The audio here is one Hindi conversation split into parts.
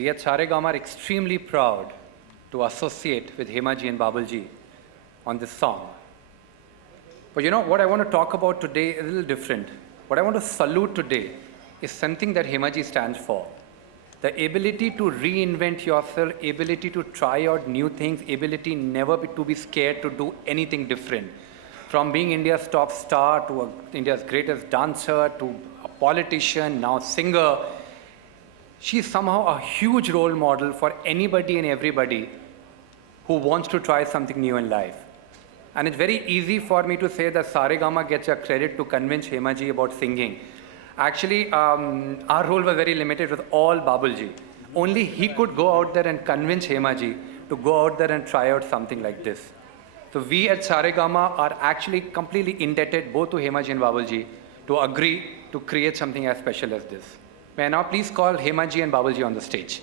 We at Saregama are extremely proud to associate with Hema ji and Babul ji on this song. But you know, what I want to talk about today is a little different. What I want to salute today is something that Hema ji stands for. The ability to reinvent yourself, ability to try out new things, ability never to be scared to do anything different. From being India's top star to India's greatest dancer to a politician, now singer, she's somehow a huge role model for anybody and everybody who wants to try something new in life. And it's very easy for me to say that Saregama gets a credit to convince Hema ji about singing. Actually, our role was very limited with all Babul ji. Only he could go out there and convince Hema ji to go out there and try out something like this. So we at Saregama are actually completely indebted both to Hema ji and Babul ji to agree to create something as special as this. May I now please call Hema ji and Babul ji on the stage.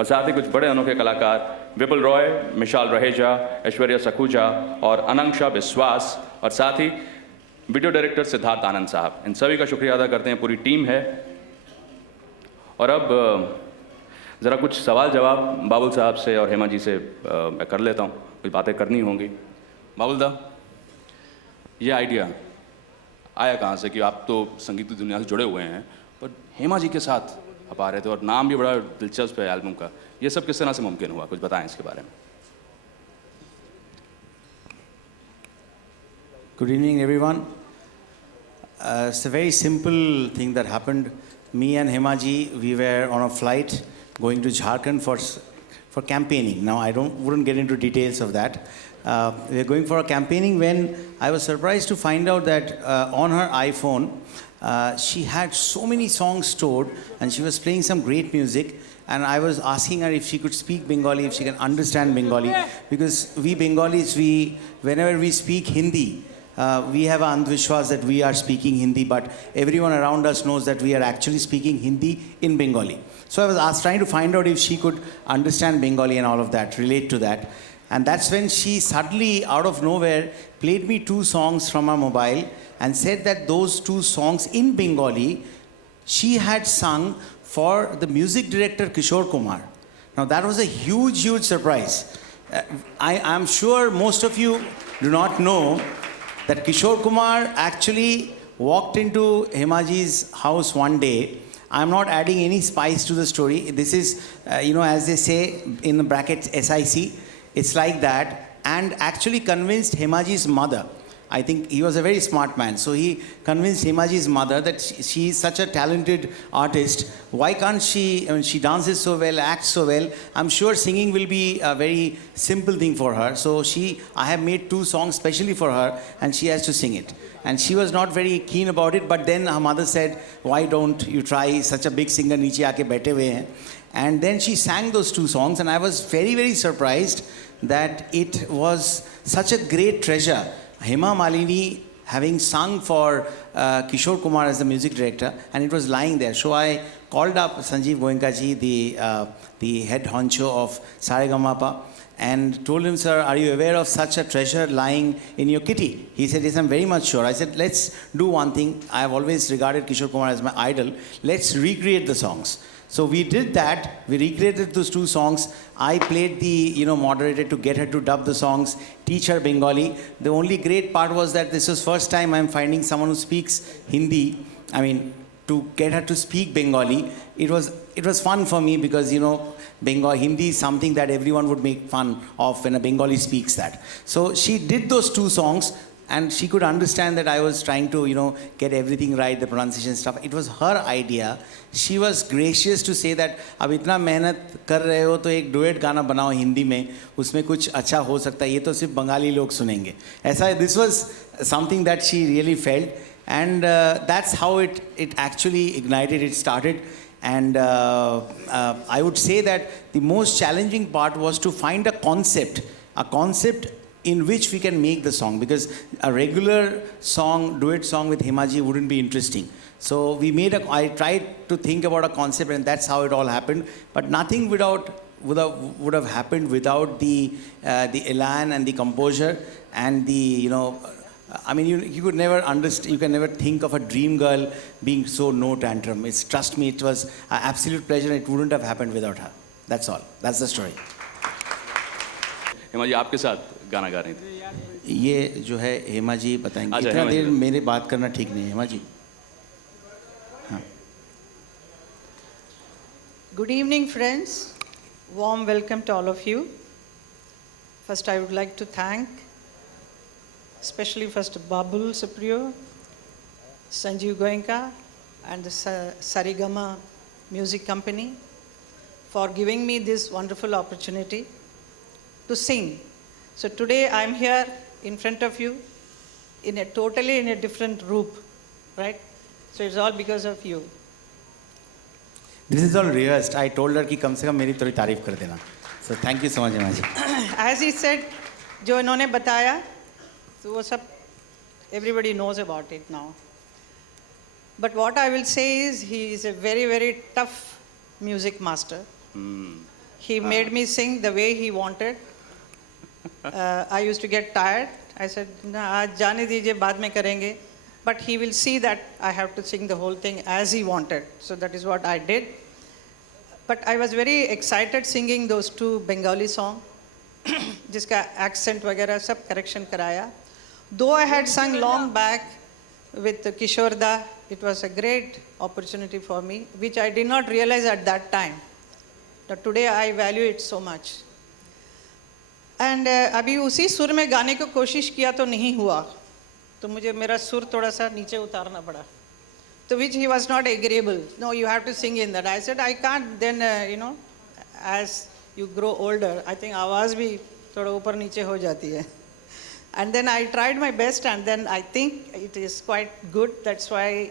और साथ ही कुछ बड़े अनोखे कलाकार विपुल रॉय, मिशाल रहेजा, ऐश्वर्या सखूजा और अनंक्षा विश्वास और साथ ही वीडियो डायरेक्टर सिद्धार्थ आनंद साहब, इन सभी का शुक्रिया अदा करते हैं। पूरी टीम है। और अब ज़रा कुछ सवाल जवाब बाबुल साहब से और हेमा जी से मैं कर लेता हूँ, कुछ बातें करनी होंगी। बाबुल दा, ये आइडिया आया कहाँ से कि आप तो संगीत की दुनिया से जुड़े हुए हैं, पर हेमा जी के साथ आप आ रहे थे और नाम भी बड़ा दिलचस्प है एल्बम का, ये सब किस तरह से मुमकिन हुआ, कुछ बताएं इसके बारे में। Good evening, everyone. It's a very simple thing that happened. Me and Hema ji, we were on a flight going to Jharkhand for campaigning. Now, I wouldn't get into details of that. We were going for a campaigning when I was surprised to find out that on her iPhone, she had so many songs stored and she was playing some great music, and I was asking her if she could speak Bengali, if she can understand Bengali, because we Bengalis, whenever we speak Hindi, we have an andhvishwas that we are speaking Hindi, but everyone around us knows that we are actually speaking Hindi in Bengali. So I was trying to find out if she could understand Bengali and all of that, relate to that. And that's when she suddenly, out of nowhere, played me 2 songs from her mobile and said that those 2 songs in Bengali, she had sung for the music director Kishore Kumar. Now that was a huge, huge surprise. I'm sure most of you do not know that Kishore Kumar actually walked into Hema ji's house one day. I'm not adding any spice to the story. This is, as they say in the brackets, SIC. It's like that. And actually convinced Hema ji's mother. I think he was a very smart man. So he convinced Hema ji's mother that she is such a talented artist. Why can't she, she dances so well, acts so well. I'm sure singing will be a very simple thing for her. So I have made 2 songs specially for her and she has to sing it. And she was not very keen about it, but then her mother said, why don't you try, such a big singer, niche aake baithe hue hain. And then she sang those 2 songs and I was very, very surprised that it was such a great treasure. Hema Malini having sung for Kishore Kumar as the music director, and it was lying there. So I called up Sanjeev Goenka ji, the head honcho of Saregama, and told him, "Sir, are you aware of such a treasure lying in your kitty?" He said, "Yes, I'm very much sure." I said, "Let's do one thing. I have always regarded Kishore Kumar as my idol. Let's recreate the songs." So we did that. We recreated those two songs. I played the moderator to get her to dub the songs, teach her Bengali. The only great part was that this was first time I'm finding someone who speaks Hindi. I mean, to get her to speak Bengali, it was fun for me because Bengali Hindi is something that everyone would make fun of when a Bengali speaks that. So she did those two songs. And she could understand that I was trying to, get everything right, the pronunciation stuff. It was her idea. She was gracious to say that, अब इतना मेहनत कर रहे हो तो एक डुएट गाना बनाओ हिंदी में, उसमें कुछ अच्छा हो सकता है, ये तो सिर्फ बंगाली लोग सुनेंगे. ऐसा, this was something that she really felt. And that's how it actually ignited, it started. And I would say that the most challenging part was to find a concept in which we can make the song, because a regular song, duet song with Himaji wouldn't be interesting. So I tried to think about a concept, and that's how it all happened. But nothing would have happened without the elan and the composure and I mean, you could never understand, you can never think of a dream girl being so no tantrum. Trust me, it was an absolute pleasure, and it wouldn't have happened without her. That's all. That's the story. Hema ji आपके साथ गाना गा रही थी. ये जो है हेमा जी बताएंगे. अच्छा, इतना हेमा जी. देर मेरे बात करना ठीक नहीं है हेमा जी. हाँ. Good evening, friends. Warm welcome to all of you. First, I would like to thank, especially first Babul Supriyo, Sanjeev Goenka, and the Sarigama Music Company for giving me this wonderful opportunity to sing. So today I'm here in front of you totally in a different group, right? So it's all because of you. This is all rehearsed. I told her कि कम से कम मेरी थोड़ी तारीफ कर देना. So thank you so much Hema ji. As he said, जो इन्होंने बताया, तो वो सब everybody knows about it now. But what I will say is he is a very, very tough music master. He made me sing the way he wanted. I used to get tired. I said, "No, आज जाने दीजिए, बाद में करेंगे." But he will see that I have to sing the whole thing as he wanted. So that is what I did. But I was very excited singing those two Bengali songs, जिसका accent वगैरह सब correction कराया. Though I had sung long back with Kishore Da, it was a great opportunity for me, which I did not realize at that time. But today I value it so much. And अभी उसी सुर में गाने को कोशिश किया तो नहीं हुआ, तो मुझे मेरा सुर थोड़ा सा नीचे उतारना पड़ा. To which he was not agreeable. No, you have to sing in that. I said, I can't. Then, as you grow older, I think आवाज़ भी थोड़ा ऊपर नीचे हो जाती है. And then I tried my best, and then I think it is quite good. That's why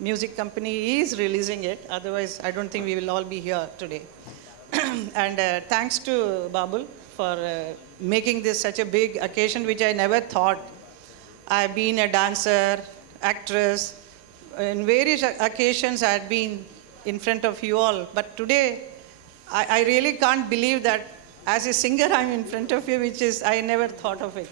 music company is releasing it. Otherwise, I don't think we will all be here today. And thanks to Babul for making this such a big occasion, which I never thought. I've been a dancer, actress. In various occasions, I had been in front of you all. But today, I really can't believe that as a singer, I'm in front of you, which is, I never thought of it.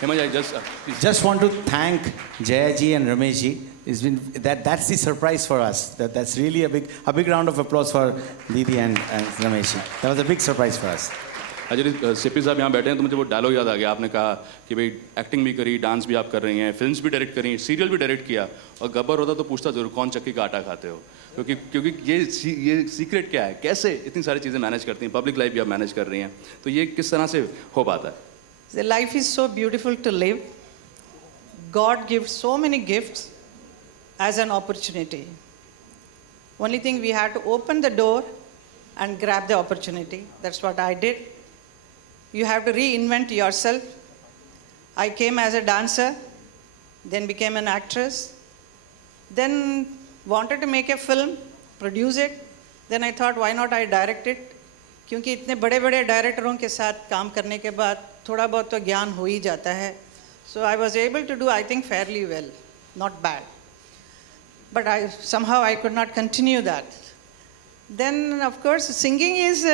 Hema ji Just want to thank Jaya ji and Ramesh ji. It's been that's the surprise for us. That's really a big round of applause for Didi and Ramesh ji. That was a big surprise for us. अच्छा सिप्पी साहब यहाँ बैठे हैं तो मुझे वो डायलॉग याद आ गया. आपने कहा कि भाई एक्टिंग भी करी, डांस भी आप कर रही हैं, फिल्म्स भी डायरेक्ट करी, सीरियल भी डायरेक्ट किया, और गब्बर होता तो पूछता जरूर कौन चक्की का आटा खाते हो, क्योंकि ये सीक्रेट क्या है, कैसे इतनी सारी चीज़ें मैनेज करती हैं, पब्लिक लाइफ भी आप मैनेज कर रही हैं, तो ये किस तरह से हो पाता है? The life is so beautiful to live. God gives so many gifts as an opportunity. Only thing we had to open the door and grab the opportunity. That's what I did. You have to reinvent yourself. I came as a dancer, then became an actress, then wanted to make a film, produce it. Then I thought, why not I direct it? क्योंकि इतने बड़े बड़े डायरेक्टरों के साथ काम करने के बाद थोड़ा बहुत तो ज्ञान हो ही जाता है. So I was able to do, I think, fairly well, not bad. But somehow I could not continue that. Then, of course, singing is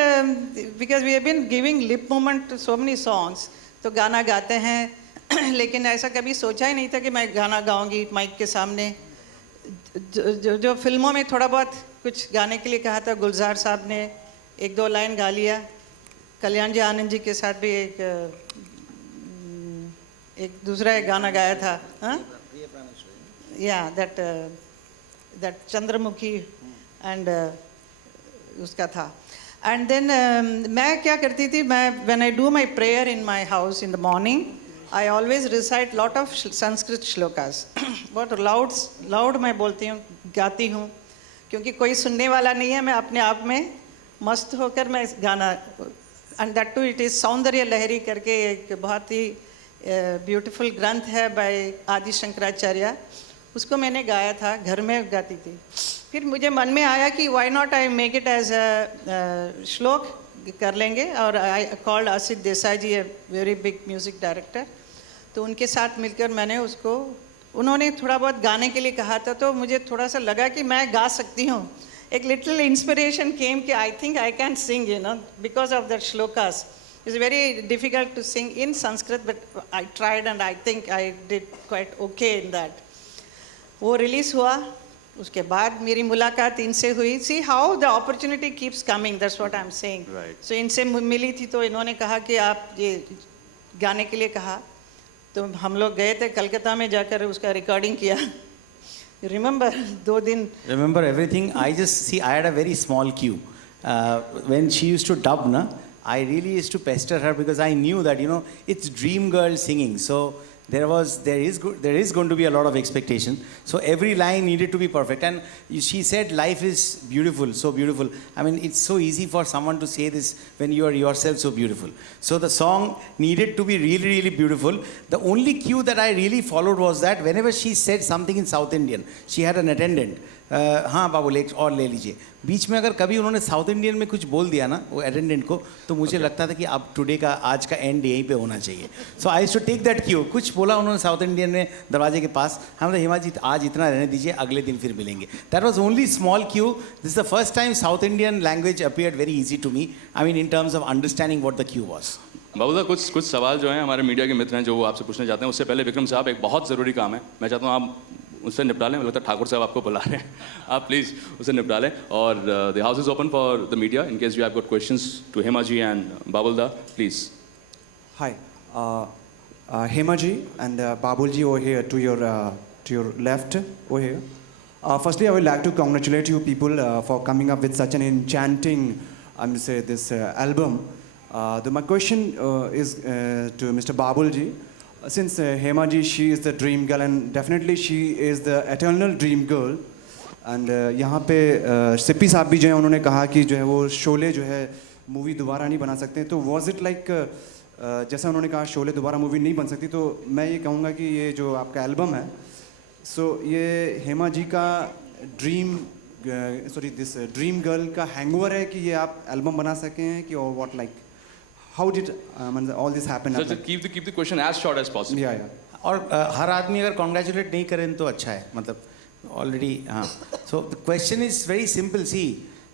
because we have been giving lip movement to so many songs. तो गाना गाते हैं लेकिन ऐसा कभी सोचा ही नहीं था कि मैं गाना गाऊंगी माइक के सामने. जो फिल्मों में थोड़ा बहुत कुछ गाने के लिए कहा था, गुलजार साहब ने एक दो लाइन गा लिया. कल्याण जी आनंद जी के साथ भी एक दूसरा एक गाना गाया था. या दैट चंद्रमुखी एंड उसका था. एंड देन मैं क्या करती थी, मैं when I do my prayer in my house in the morning, I always recite lot of Sanskrit shlokas. बहुत लाउड मैं बोलती हूँ, गाती हूँ, क्योंकि कोई सुनने वाला नहीं है. मैं अपने आप में मस्त होकर मैं गाना. And that too it is Saundarya Lahari करके एक बहुत ही ब्यूटीफुल ग्रंथ है बाय आदि शंकराचार्य. उसको मैंने गाया था, घर में गाती थी. फिर मुझे मन में आया कि why not I make it as a shloka कर लेंगे. और I called Asit Desai ji, a very big music director. तो उनके साथ मिलकर मैंने उसको, उन्होंने थोड़ा बहुत गाने के लिए कहा था, तो मुझे थोड़ा सा लगा कि मैं गा सकती हूँ. एक लिटिल इंस्पिरेशन केम कि I think I can sing, you know, because of that shlokas. It's very difficult to sing in Sanskrit, but I tried and I think I did quite okay in that. वो रिलीज़ हुआ. उसके बाद मेरी मुलाकात इनसे हुई. See how the opportunity keeps coming, that's what I am saying. So इनसे मिली थी, तो इन्होंने कहा कि आप ये गाने के लिए कहा. तो हम लोग गए थे कलकत्ता में, जाकर उसका रिकॉर्डिंग किया. रिमेंबर 2 दिन. Remember everything. I just see. I had a very small cue when she used to dub. Na, I really used to pester her because I knew that it's Dream Girl singing. So there is going to be a lot of expectation. So every line needed to be perfect. And she said, "Life is beautiful, so beautiful." I mean, it's so easy for someone to say this when you are yourself so beautiful. So the song needed to be really, really beautiful. The only cue that I really followed was that whenever she said something in South Indian, she had an attendant. हाँ बाबू एक और ले लीजिए. बीच में अगर कभी उन्होंने साउथ इंडियन में कुछ बोल दिया ना वो अटेंडेंट को, तो मुझे लगता था कि अब टुडे का आज का एंड यहीं पे होना चाहिए. So I used to take that cue. कुछ बोला उन्होंने साउथ इंडियन में दरवाजे के पास, हम हिमा जी आज इतना रहने दीजिए, अगले दिन फिर मिलेंगे. That was only small cue. This the first time South Indian language appeared very easy to me. I mean in terms of understanding what the cue was. Babuda, कुछ सवाल जो हैं हमारे मीडिया के मित्र हैं जो वो आपसे पूछना चाहते हैं. उससे पहले विक्रम साहब, एक बहुत ज़रूरी काम है, मैं चाहता हूँ आप उससे निपटा लें. मुझे लगता है ठाकुर साहब आपको बुला रहे हैं, आप प्लीज़ उससे निपटा लें. और the house is open for the media in case you have got questions to Hema ji and Babulda, please. Hi, Hema ji and Babul ji over here to your left over here. Firstly, I would like to congratulate you people for coming up with such an enchanting, I'm to say this album. My question is to Mr. Babul ji. Since Hema ji, she is the dream girl and definitely she is the eternal dream girl. And यहाँ पे सिप्पी साहब भी जो है उन्होंने कहा कि जो है वो शोले जो है मूवी दोबारा नहीं बना सकते. तो was it like जैसा उन्होंने कहा शोले दोबारा मूवी नहीं बन सकती, तो मैं ये कहूँगा कि ये जो आपका एल्बम है, सो ये हेमा जी का दिस ड्रीम गर्ल का हैंगओवर है कि ये आप एल्बम बना सके हैं कि और what like how did all this happen. So just keep the question as short as possible. या और हर आदमी अगर कॉन्ग्रेचुलेट नहीं करें तो अच्छा है, मतलब ऑलरेडी. हाँ, so the question is very simple. See,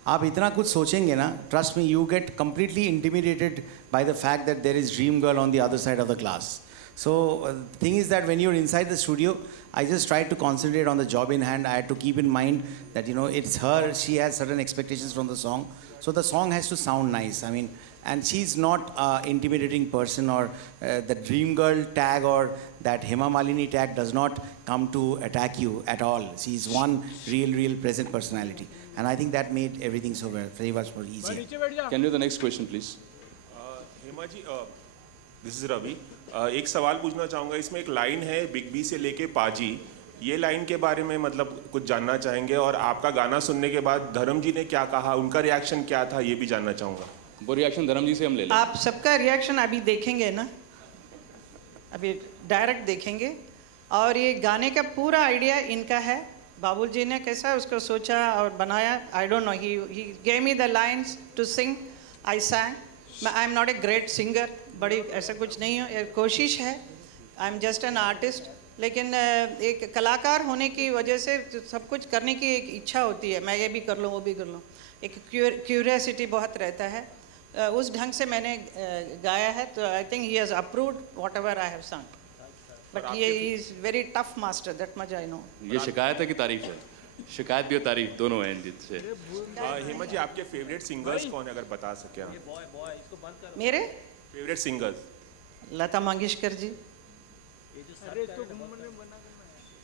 आप इतना कुछ सोचेंगे ना, trust me, you get completely intimidated by the fact that there is dream girl on the other side of the class. So thing is that when you're inside the studio, I just tried to concentrate on the job in hand. I had to keep in mind that it's her. She has certain expectations from the song, so the song has to sound nice. I mean, and she's not an intimidating person, or the dream girl tag or that Hema Malini tag does not come to attack you at all. She's one real present personality, and I think that made everything so very much more easier. Can you do the next question, please? Hema ji, this is Ravi. एक सवाल पूछना चाहूँगा. इसमें एक लाइन है बिग बी से लेके पाजी, ये लाइन के बारे में मतलब कुछ जानना चाहेंगे. और आपका गाना सुनने के बाद धर्म जी ने क्या कहा, उनका रिएक्शन क्या था, ये भी जानना चाहूँगा. वो रिएक्शन धर्म जी से हम ले लें. आप सबका रिएक्शन अभी देखेंगे ना, अभी डायरेक्ट देखेंगे. और ये गाने का पूरा आइडिया इनका है. बाबुल जी ने कैसा उसको सोचा और बनाया, I don't know. He gave me the lines to sing, I sang. I am not a great singer, बड़ी ऐसा कुछ नहीं है, कोशिश है. I am just an artist. लेकिन एक कलाकार होने की वजह से सब कुछ करने की एक इच्छा होती है, मैं ये भी कर लूँ वो भी कर लूँ. एक क्यूरियोसिटी बहुत रहता है। उस ढंग से मैंने गाया है, तो I think he has approved whatever I have sung, but he is very tough master, that much I know. ये शिकायत है कि तारीफ है? शिकायत भी और तारीफ दोनों हैं इंदित से। हेमा जी, आपके फेवरेट सिंगर्स कौन है, अगर बता सके आप? मेरे favourite singers? Lata Mangeshkar ji.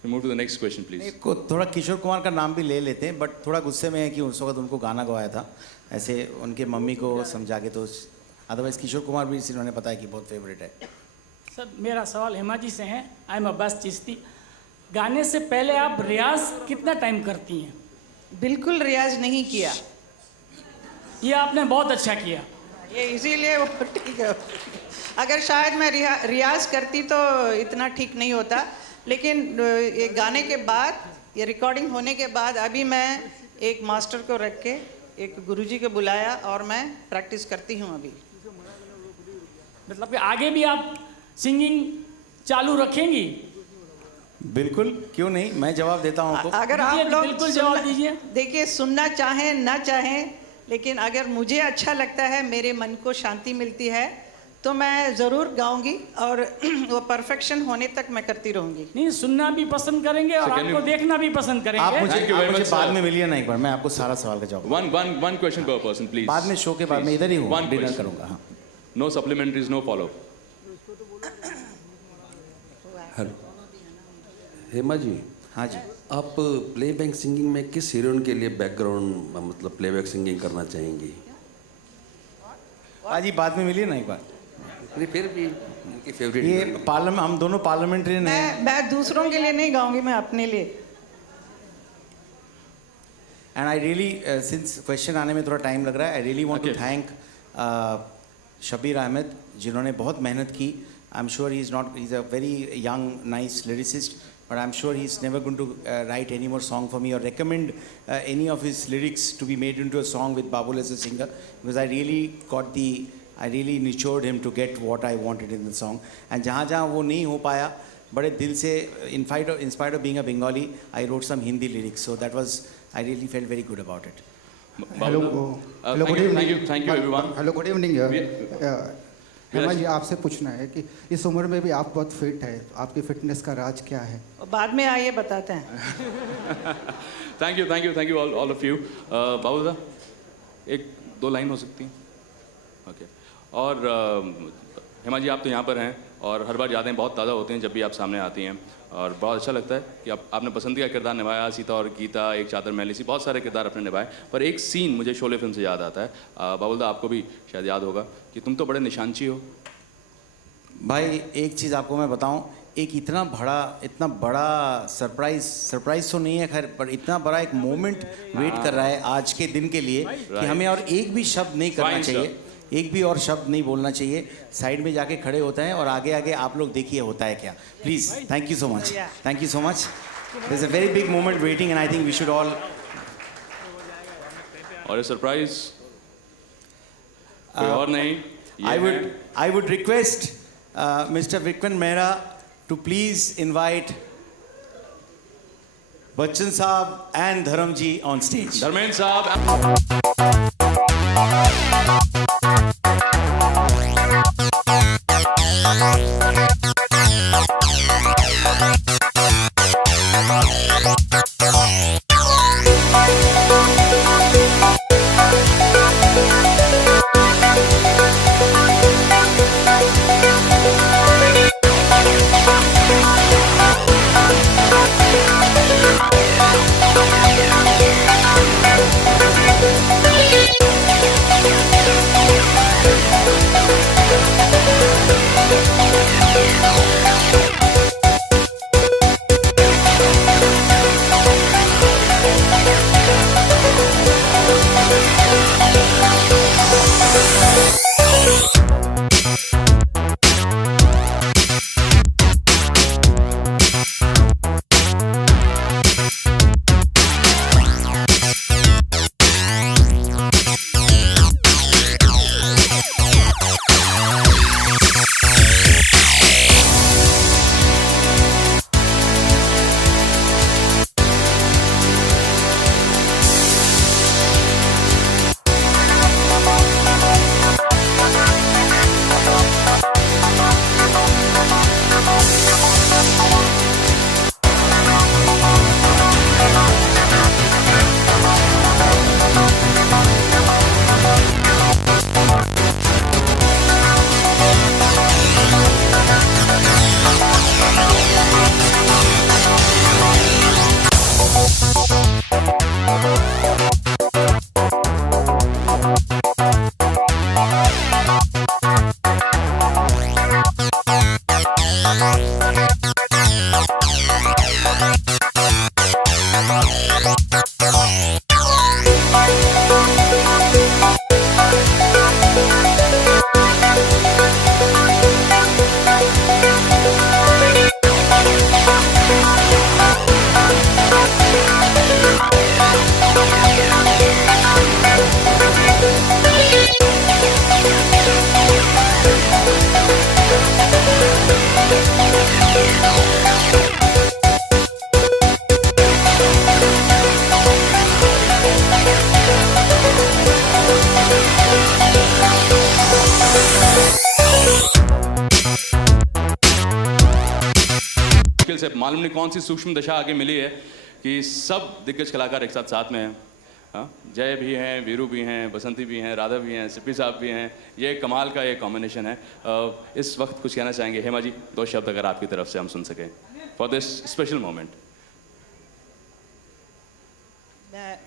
Move to the next question please. को थोड़ा किशोर कुमार का नाम भी ले लेते हैं, बट थोड़ा गुस्से में है कि उस वक्त उनको गाना गवाया था, ऐसे उनके मम्मी को समझा के, तो अदरवाइज किशोर कुमार भी इन्होंने बताया कि बहुत फेवरेट है। सर मेरा सवाल हेमा जी से है। I M Abbas Chishti. गाने से पहले आप रियाज कितना टाइम करती हैं? बिल्कुल रियाज नहीं किया। ये आपने बहुत अच्छा किया। ये इसीलिए वो ठीक है। अगर शायद मैं रियाज करती तो इतना ठीक नहीं होता, लेकिन ये गाने के बाद, ये रिकॉर्डिंग होने के बाद, अभी मैं एक मास्टर को रख के, एक गुरुजी को बुलाया और मैं प्रैक्टिस करती हूँ अभी। मतलब कि आगे भी आप सिंगिंग चालू रखेंगी? बिल्कुल, क्यों नहीं, मैं जवाब देता हूँ आपको। अगर आप दीजिए, लोग बिल्कुल जवाब दीजिए। देखिए, सुनना चाहें ना चाहें, लेकिन अगर मुझे अच्छा लगता है, मेरे मन को शांति मिलती है, तो मैं ज़रूर गाऊंगी और वो परफेक्शन होने तक मैं करती रहूंगी। नहीं, सुनना भी पसंद करेंगे और आपको देखना भी पसंद आप करेंगे। मुझे Thank you very मुझे much, बाद sir. में मिलिए ना एक बार, मैं आपको सारा सवाल का जवाब वन क्वेश्चन पर पर्सन प्लीज। बाद में, शो के बाद में इधर ही हूँ, One डिनर question. करूँगा। हाँ, no supplementaries, no follow. Hema ji, हाँ जी। आप प्लेबैक सिंगिंग में किस हीरोइन के लिए बैकग्राउंड मतलब प्लेबैक सिंगिंग करना चाहेंगी? आज ही बाद में मिलिए ना एक बार। नहीं, फिर भी उनकी फेवरेट ये पार्लियामेंट, हम दोनों पार्लियामेंट्रियन हैं, मैं दूसरों के लिए नहीं गाऊंगी, मैं अपने लिए। And I really, since question आने में थोड़ा टाइम लग रहा है, I really want to Okay. Thank Shabbir Ahmed, जिन्होंने बहुत मेहनत की। I am sure he is not, he is a very young nice lyricist, but I'm sure he's never going to write any more song for me or recommend any of his lyrics to be made into a song with Babul as a singer, because I really nurtured him to get what I wanted in the song. And जहाँ जहाँ वो नहीं हो पाया, बड़े दिल से, in spite of being a Bengali, I wrote some Hindi lyrics, so that was, I really felt very good about it. Hello, Thank you everyone. Hello, good evening. We- Hema ji, आपसे पूछना है कि इस उम्र में भी आप बहुत फिट है, आपकी फिटनेस का राज क्या है? और बाद में आइए बताते हैं। Thank you all of you. Babuda, एक दो लाइन हो सकती है? ओके। और हेमा जी, आप तो यहाँ पर हैं और हर बार यादें बहुत ताज़ा होती हैं जब भी आप सामने आती हैं, और बहुत अच्छा लगता है कि आपने पसंदीदा किरदार निभाया। सीता और गीता, एक चादर मैली सी, बहुत सारे किरदार आपने निभाए, पर एक सीन मुझे शोले फिल्म से याद आता है। बाबुलदा, आपको भी शायद याद होगा कि तुम तो बड़े निशानची हो। भाई, एक चीज़ आपको मैं बताऊं, एक इतना बड़ा सरप्राइज तो नहीं है खैर, पर इतना बड़ा एक मोमेंट वेट कर रहा है आज के दिन के लिए कि हमें और एक भी शब्द नहीं करना Fine, चाहिए, एक भी और शब्द नहीं बोलना चाहिए, साइड में जाके खड़े होते हैं और आगे आगे आप लोग देखिए होता है क्या। Please, thank you so much, thank you so much. This is a very big moment waiting and I think we should all. और ये सरप्राइज कोई और नहीं, I would request Mr. Vikram Mehra to please invite Bachchan Saab and Dharam ji on stage. Dharmendra साहब। मुश्किल से मालूम नहीं कौन सी सूक्ष्म दशा आगे मिली है कि सब दिग्गज कलाकार एक साथ में हैं। हाँ, जय भी हैं, वीरू भी हैं, बसंती भी हैं, राधा भी हैं, सिप्पी साहब भी हैं। ये कमाल का एक कॉम्बिनेशन है। इस वक्त कुछ कहना चाहेंगे हेमा जी? 2 शब्द अगर आपकी तरफ से हम सुन सकें for this special moment.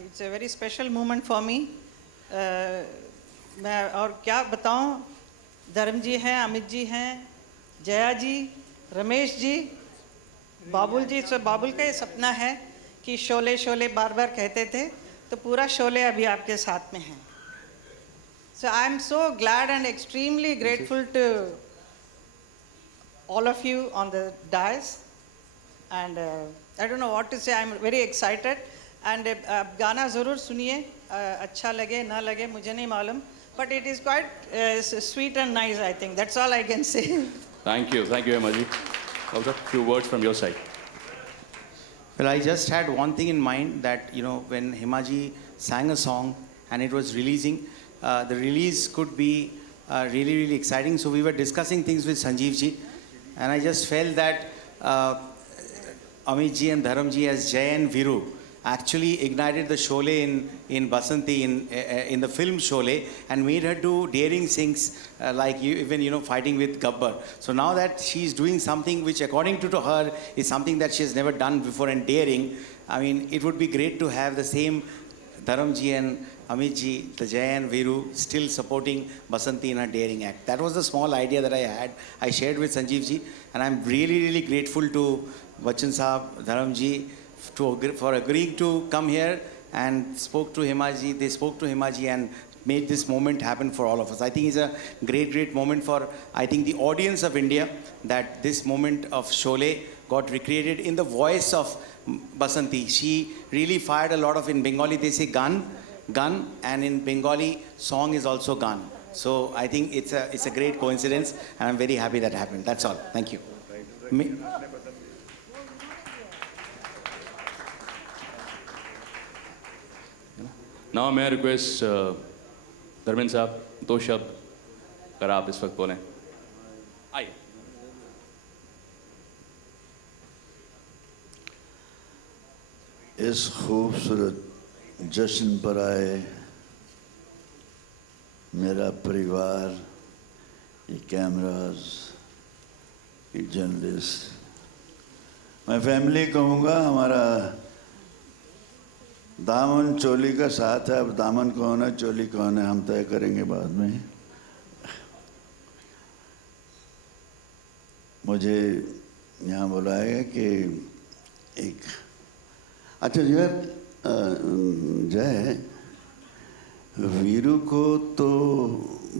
It's a very special moment for me. मैं और क्या बताऊं, धर्म जी हैं, अमित जी हैं, जया जी, रमेश जी, बाबुल जी। तो बाबुल का ये सपना है कि शोले शोले बार बार कहते थे, तो पूरा शोले अभी आपके साथ में है। So I am so glad and extremely grateful to all of you on the dais, and I don't know what to say. I'm very excited, and गाना ज़रूर सुनिए, अच्छा लगे ना लगे मुझे नहीं मालूम, but it is quite sweet and nice, I think. That's all I can say. Thank you Hema ji. Also few words from your side. Well, I just had one thing in mind that, you know, when Himaji sang a song and it was releasing, the release could be really, really exciting. So we were discussing things with Sanjeev ji, and I just felt that Amit ji and Dharam ji as Jay and Viru actually ignited the Sholay in Basanti, in the film Sholay, and made her do daring things like even, you know, fighting with Gabbar. So now that she's doing something which according to her is something that she has never done before and daring, I mean, it would be great to have the same Dharam ji and Amit ji, the Jay and Viru, still supporting Basanti in her daring act. That was the small idea that I had. I shared with Sanjeev ji, and I'm really, really grateful to Bachchan Saab, Dharam ji, for agreeing to come here and spoke to Himaji. They spoke to Himaji and made this moment happen for all of us. I think it's a great, great moment for, I think, the audience of India, that this moment of Sholay got recreated in the voice of Basanti. She really fired a lot of, in Bengali they say gun, and in Bengali song is also gun. So I think it's a great coincidence, and I'm very happy that happened. That's all. Thank you. Now may I request Dharmendra साहब 2 शब्द अगर आप इस वक्त बोलें। आइए। इस खूबसूरत जश्न पर आए मेरा परिवार, ये कैमरास, ये जर्नलिस्ट, मैं फैमिली कहूँगा। हमारा दामन चोली का साथ है, अब दामन कौन है चोली कौन है हम तय करेंगे बाद में। मुझे यहाँ बुलाया कि एक अच्छा जय, वीरू को तो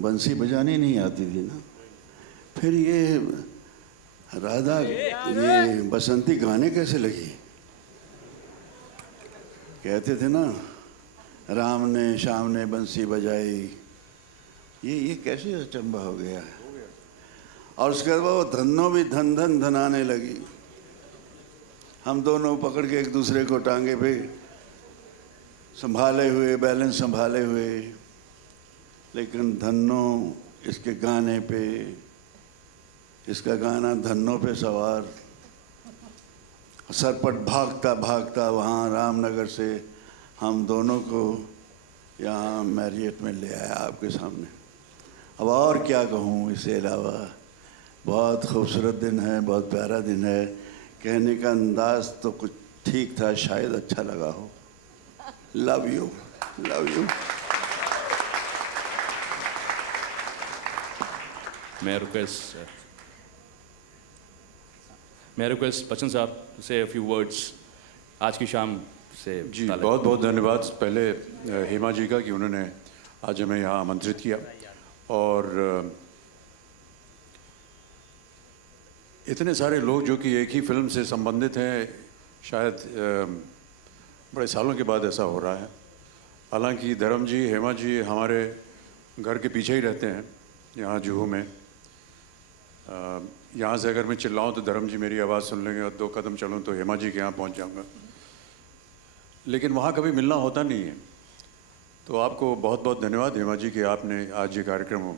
बंसी बजानी नहीं आती थी ना, फिर ये राधा ये बसंती गाने कैसे लगी? कहते थे ना, राम ने शाम ने बंसी बजाई, ये कैसे अचंबा हो गया है। और उसके बाद वो धन्नो भी धन धन धनाने लगी। हम दोनों पकड़ के एक दूसरे को टांगे पे संभाले हुए, बैलेंस संभाले हुए, लेकिन धन्नो इसके गाने पे, इसका गाना धन्नो पे सवार, सरपट भागता भागता वहाँ रामनगर से हम दोनों को यहाँ मैरियट में ले आया आपके सामने। अब और क्या कहूँ इसके अलावा, बहुत खूबसूरत दिन है, बहुत प्यारा दिन है। कहने का अंदाज तो कुछ ठीक था, शायद अच्छा लगा हो। Love you, love you. मैं रिक्वेस्ट मैं रिक्वेस्ट बच्चन साहब से अ फ्यू वर्ड्स आज की शाम से जी ताल्लुक़। बहुत बहुत धन्यवाद पहले हेमा जी का कि उन्होंने आज हमें यहाँ आमंत्रित किया और इतने सारे लोग जो कि एक ही फिल्म से संबंधित हैं, शायद बड़े सालों के बाद ऐसा हो रहा है। हालांकि धर्म जी, हेमा जी हमारे घर के पीछे ही रहते हैं यहाँ जुहू में। यहाँ से अगर मैं चिल्लाऊँ तो धर्म जी मेरी आवाज़ सुन लेंगे और 2 कदम चलूँ तो हेमा जी के यहाँ पहुँच जाऊँगा, लेकिन वहाँ कभी मिलना होता नहीं है। तो आपको बहुत बहुत धन्यवाद हेमा जी कि आपने आज ये कार्यक्रम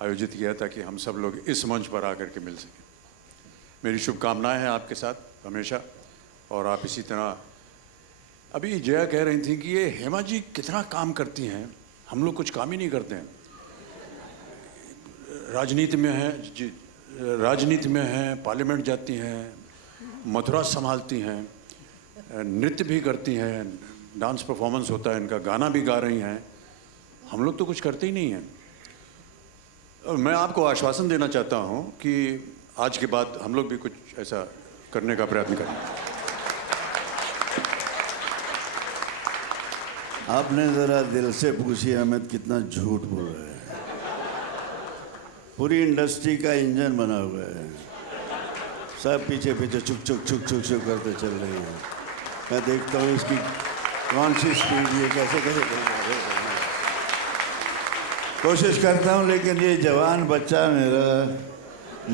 आयोजित किया ताकि हम सब लोग इस मंच पर आकर के मिल सकें। मेरी शुभकामनाएं हैं आपके साथ हमेशा, और आप इसी तरह। अभी जया कह रही थी कि ये हेमा जी कितना काम करती हैं, हम लोग कुछ काम ही नहीं करते हैं। राजनीति में हैं जी, राजनीति में हैं, पार्लियामेंट जाती हैं, मथुरा संभालती हैं, नृत्य भी करती हैं, डांस परफॉर्मेंस होता है इनका, गाना भी गा रही हैं। हम लोग तो कुछ करते ही नहीं हैं। और मैं आपको आश्वासन देना चाहता हूं कि आज के बाद हम लोग भी कुछ ऐसा करने का प्रयत्न करें। आपने ज़रा दिल से पूछिए अमित कितना झूठ बोल रहा है। पूरी इंडस्ट्री का इंजन बना हुआ है, सब पीछे पीछे चुक चुक चुक चुक चुक करते चल रही है। मैं देखता हूँ इसकी कौन सी स्पीड, ये कैसे कैसे कोशिश करता हूँ, लेकिन ये जवान बच्चा मेरा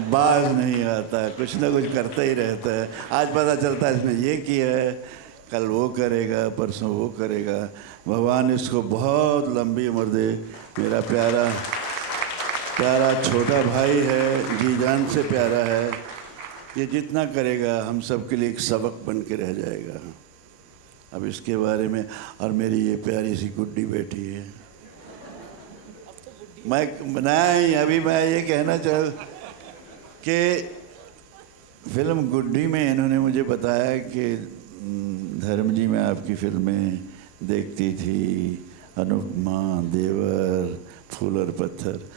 बाज नहीं आता, कुछ ना कुछ करता ही रहता है। आज पता चलता है इसने ये किया है, कल वो करेगा, परसों वो करेगा। भगवान इसको बहुत लंबी उम्र दे। मेरा प्यारा प्यारा छोटा भाई है, जी जान से प्यारा है। ये जितना करेगा हम सब के लिए एक सबक बन के रह जाएगा। अब इसके बारे में, और मेरी ये प्यारी सी गुड्डी बेटी है। नहीं, अभी मैं ये कहना चाहूँ कि फिल्म गुड्डी में इन्होंने मुझे बताया कि धर्म जी मैं आपकी फिल्में देखती थी, अनुपमा, देवर, फूल और पत्थर।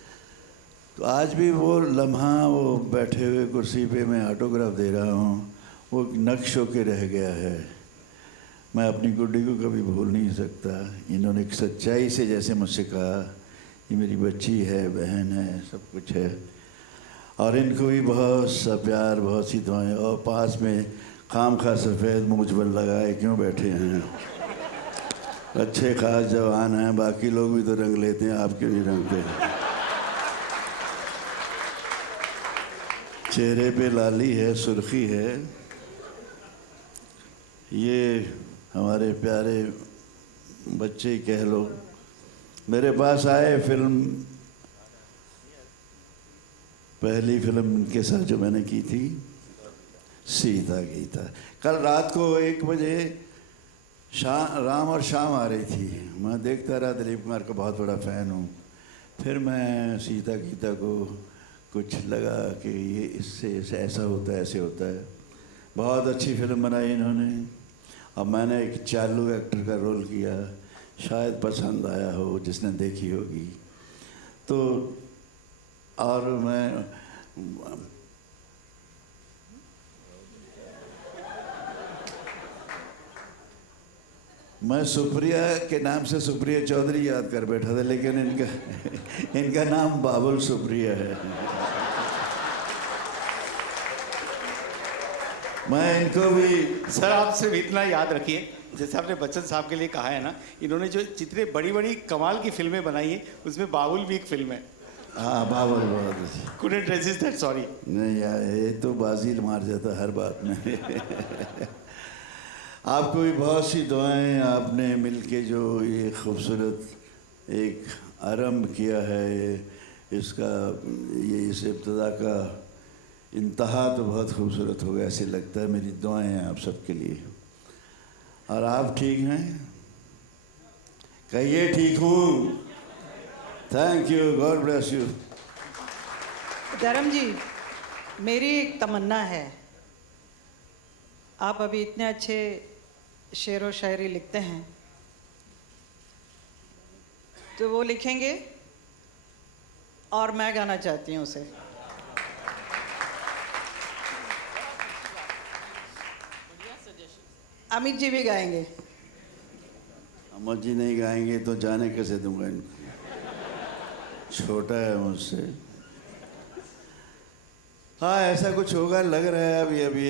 तो आज भी वो लम्हा, वो बैठे हुए कुर्सी पे मैं ऑटोग्राफ दे रहा हूँ, वो नक्श होके रह गया है। मैं अपनी गुड्डी को कभी भूल नहीं सकता। इन्होंने एक सच्चाई से जैसे मुझसे कहा, ये मेरी बच्ची है, बहन है, सब कुछ है। और इनको भी बहुत सा प्यार, बहुत सी दुआएं। और पास में खामखा सफ़ेद मुझ पर लगाए क्यों बैठे हैं? अच्छे खास जवान हैं, बाकी लोग भी तो रंग लेते हैं, आप क्यों नहीं रंगते? चेहरे पे लाली है, सुर्खी है। ये हमारे प्यारे बच्चे ही कह लो। मेरे पास आए फिल्म, पहली फिल्म के साथ जो मैंने की थी, सीता गीता। कल रात को 1 बजे राम और शाम आ रही थी। मैं देखता रहा, दिलीप कुमार का बहुत बड़ा फ़ैन हूँ। फिर मैं सीता गीता को कुछ लगा कि ये इससे ऐसा होता है, ऐसे होता है। बहुत अच्छी फिल्म बनाई इन्होंने, और मैंने एक चालू एक्टर का रोल किया। शायद पसंद आया हो जिसने देखी होगी तो। और मैं सुप्रिया के नाम से सुप्रिया चौधरी याद कर बैठा था, लेकिन इनका नाम बाबुल सुप्रिया है। मैं इनको भी सर, आप सिर्फ इतना याद रखिए, जैसे आपने बच्चन साहब के लिए कहा है ना, इन्होंने जो जितने बड़ी बड़ी कमाल की फिल्में बनाई हैं, उसमें बाबुल भी एक फिल्म है। हाँ, बाबुल बहुत अच्छी। Couldn't resist that, sorry। नहीं यार, ये तो बाजी मार जाता हर बात में। आपको भी बहुत सी दुआएं। आपने मिलके जो ये खूबसूरत एक आरंभ किया है, इसका ये इस इब्तिदा का इंतहा तो बहुत खूबसूरत होगा, ऐसे लगता है। मेरी दुआएं हैं आप सबके लिए। और आप ठीक हैं? कहिए ठीक हूँ। Thank you, God bless you. धर्म जी, मेरी एक तमन्ना है। आप अभी इतने अच्छे शेर व शायरी लिखते हैं, तो वो लिखेंगे और मैं गाना चाहती हूँ उसे। अमित जी भी गाएंगे। अमर जी नहीं गाएंगे तो जाने कैसे दूंगा इनको, छोटा है मुझसे। हाँ ऐसा कुछ होगा लग रहा है। अभी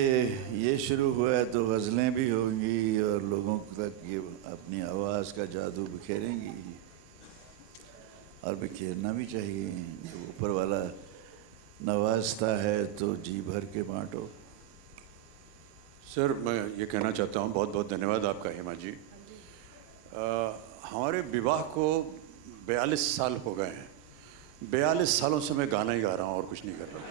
ये शुरू हुआ है तो गज़लें भी होंगी और लोगों तक ये अपनी आवाज़ का जादू बिखेरेंगी, और बिखेरना भी चाहिए। जो ऊपर वाला नवाजता है तो जी भर के बांटो। सर मैं ये कहना चाहता हूँ, बहुत बहुत धन्यवाद आपका हेमा जी। हमारे विवाह को 42 साल हो गए हैं। 42 सालों से मैं गाना ही गा रहा हूँ और कुछ नहीं कर रहा।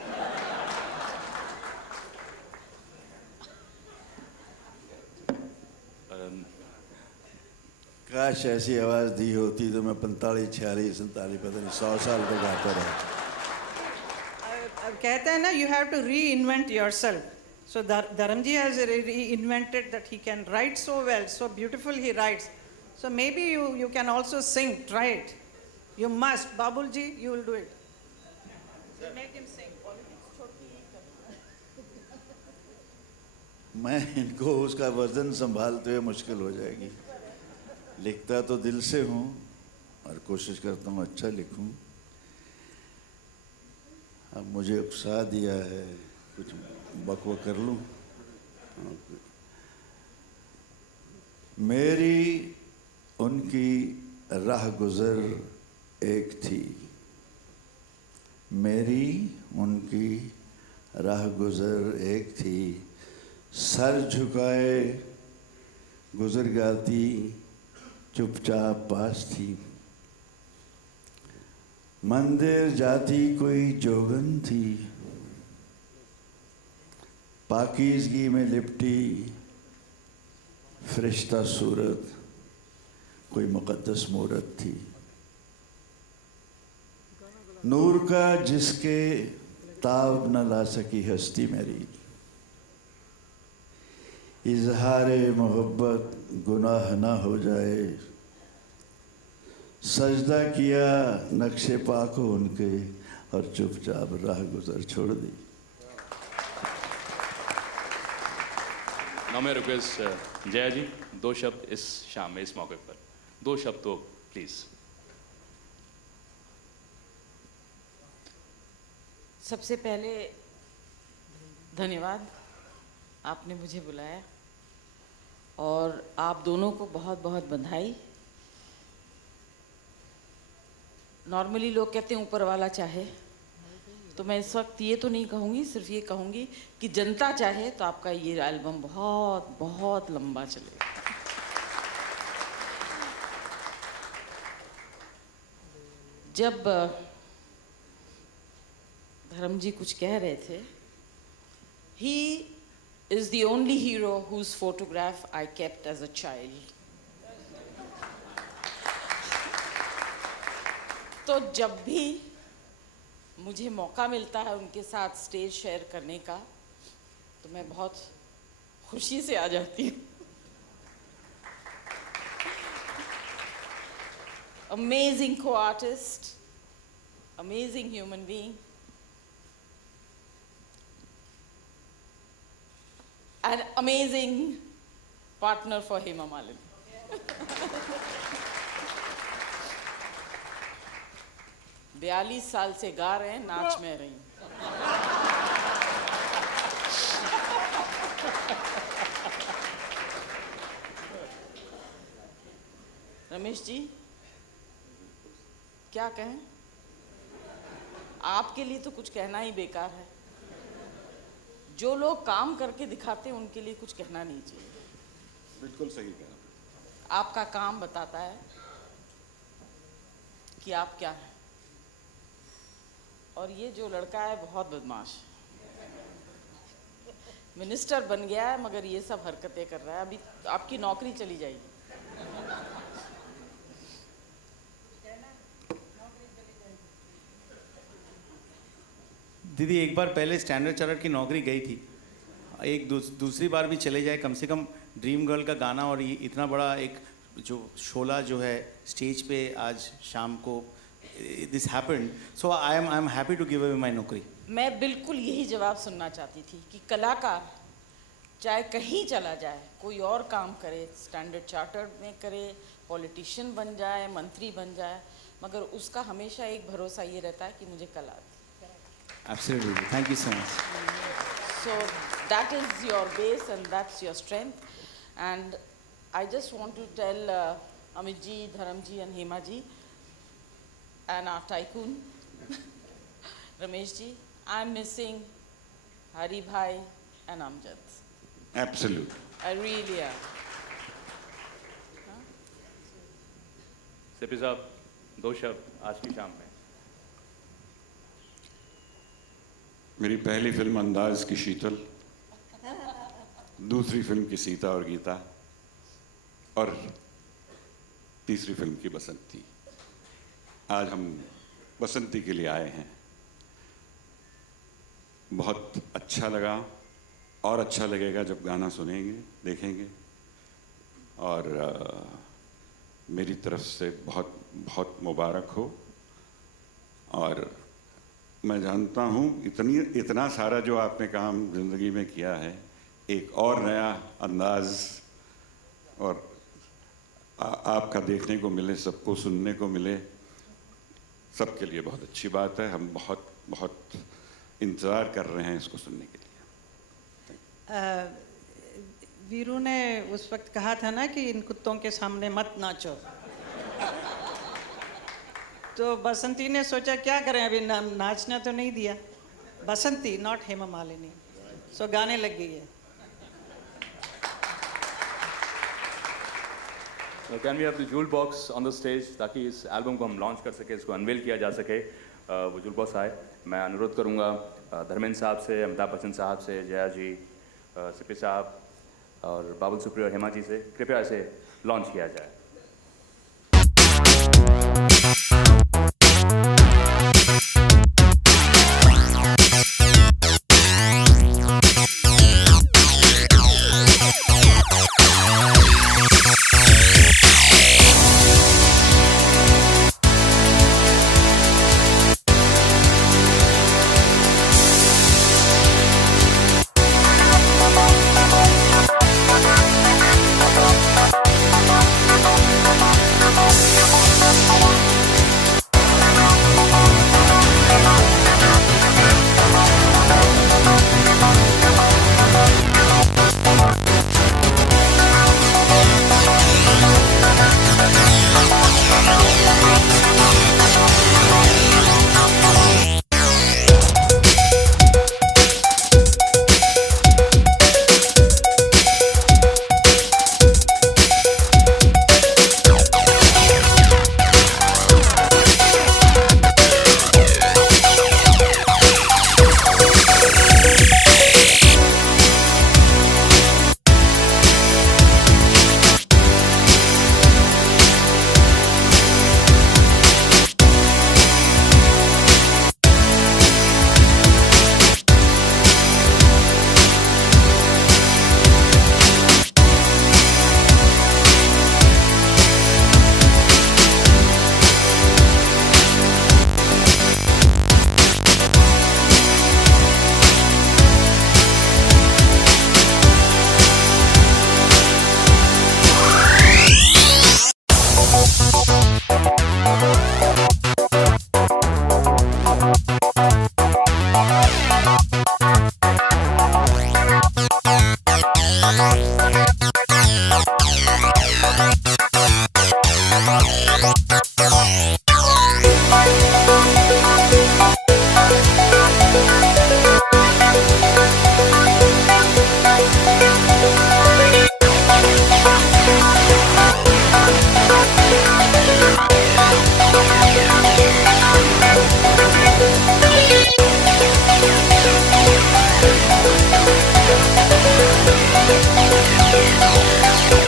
काश ऐसी आवाज़ दी होती तो मैं 45, 46, 47 पता नहीं 100 साल तक गाता रहा। कहते हैं ना, you have to reinvent yourself. So Dharamji has reinvented that he can write so well, so beautiful he writes. So maybe you can also sing. Try it. You must. Babulji, you will do it. So make him sing. मैं इनको उसका वजन संभालते हुए मुश्किल हो जाएगी। लिखता तो दिल से हूँ और कोशिश करता हूँ अच्छा लिखूँ। अब मुझे उकसा दिया है, कुछ बकवा कर लूँ। मेरी उनकी राह गुज़र एक थी, मेरी उनकी राह गुज़र एक थी, सर झुकाए गुज़र गाती चुपचाप पास थी, मंदिर जाती कोई जोगन थी, पाकीज़गी में लिपटी फरिश्ता सूरत कोई मुक़द्दस मूरत थी, नूर का जिसके ताब न ला सकी हस्ती मेरी, इजहारे मोहब्बत गुनाह ना हो जाए, सजदा किया नक्शे पाको उनके और चुपचाप राह गुजर छोड़ दी। नाउ मैं रिक्वेस्ट जया जी 2 शब्द इस शाम में, इस मौके पर 2 शब्द तो प्लीज। सबसे पहले धन्यवाद, आपने मुझे बुलाया और आप दोनों को बहुत बहुत बधाई। नॉर्मली लोग कहते हैं ऊपर वाला चाहे, तो मैं इस वक्त ये तो नहीं कहूँगी, सिर्फ ये कहूँगी कि जनता चाहे तो आपका ये एल्बम बहुत बहुत लंबा चलेगा। जब धर्म जी कुछ कह रहे थे, he is the only hero whose photograph I kept as a child. तो जब भी मुझे मौका मिलता है उनके साथ स्टेज शेयर करने का, तो मैं बहुत खुशी से आ जाती हूँ। Amazing co-artist, amazing human being, an amazing partner for Hema Malini. बयालीस साल से गा रहे हैं, नाच में रही हूँ। रमेश जी क्या कहें, आपके लिए तो कुछ कहना ही बेकार है। जो लोग काम करके दिखाते हैं उनके लिए कुछ कहना नहीं चाहिए। बिल्कुल सही कहा। आपका काम बताता है कि आप क्या हैं। और ये जो लड़का है बहुत बदमाश, मिनिस्टर बन गया है मगर ये सब हरकतें कर रहा है। अभी आपकी नौकरी चली जाएगी। दीदी एक बार पहले स्टैंडर्ड चार्टर्ड की नौकरी गई थी, एक दूसरी बार भी चले जाए, कम से कम ड्रीम गर्ल का गाना और ये इतना बड़ा एक जो शोला जो है स्टेज पे आज शाम को this happened, so I am happy to give away my naukri. मैं बिल्कुल यही जवाब सुनना चाहती थी कि कलाकार चाहे कहीं चला जाए, कोई और काम करे, स्टैंडर्ड चार्टर्ड में करे, पॉलिटिशियन बन जाए, मंत्री बन जाए, मगर उसका हमेशा एक भरोसा ये रहता है कि मुझे कला आती। Absolutely. Thank you so much. So that is your base and that's your strength. And I just want to tell Amit ji, Dharam ji and Hema ji and our tycoon Ramesh ji, I'm missing Hari Bhai and Amjad. Absolutely. I really am. CP साहब, 2 शब्द आज की शाम में। मेरी पहली फिल्म अंदाज की शीतल, दूसरी फिल्म की सीता और गीता, और तीसरी फिल्म की बसंती। आज हम बसंती के लिए आए हैं। बहुत अच्छा लगा और अच्छा लगेगा जब गाना सुनेंगे, देखेंगे। और मेरी तरफ से बहुत बहुत मुबारक हो। और मैं जानता हूँ इतना सारा जो आपने काम ज़िंदगी में किया है, एक और नया अंदाज और आपका देखने को मिले, सबको सुनने को मिले, सबके लिए बहुत अच्छी बात है। हम बहुत बहुत इंतज़ार कर रहे हैं इसको सुनने के लिए। वीरू ने उस वक्त कहा था ना कि इन कुत्तों के सामने मत नाचो, तो बसंती ने सोचा क्या करें, अभी नाचना तो नहीं दिया। बसंती, नॉट हेमा मालिनी, सो गाने लग गई है। Can we have the jukebox on the stage, ताकि इस एल्बम को हम लॉन्च कर सके, इसको अनवेल किया जा सके। वो जूल बॉक्स आए। मैं अनुरोध करूँगा धर्मेंद्र साहब से, अमिताभ बच्चन साहब से, जया जी, सिपी साहब और बाबुल सुप्रियो, हेमा जी से, कृपया इसे लॉन्च किया जाए। Thank you.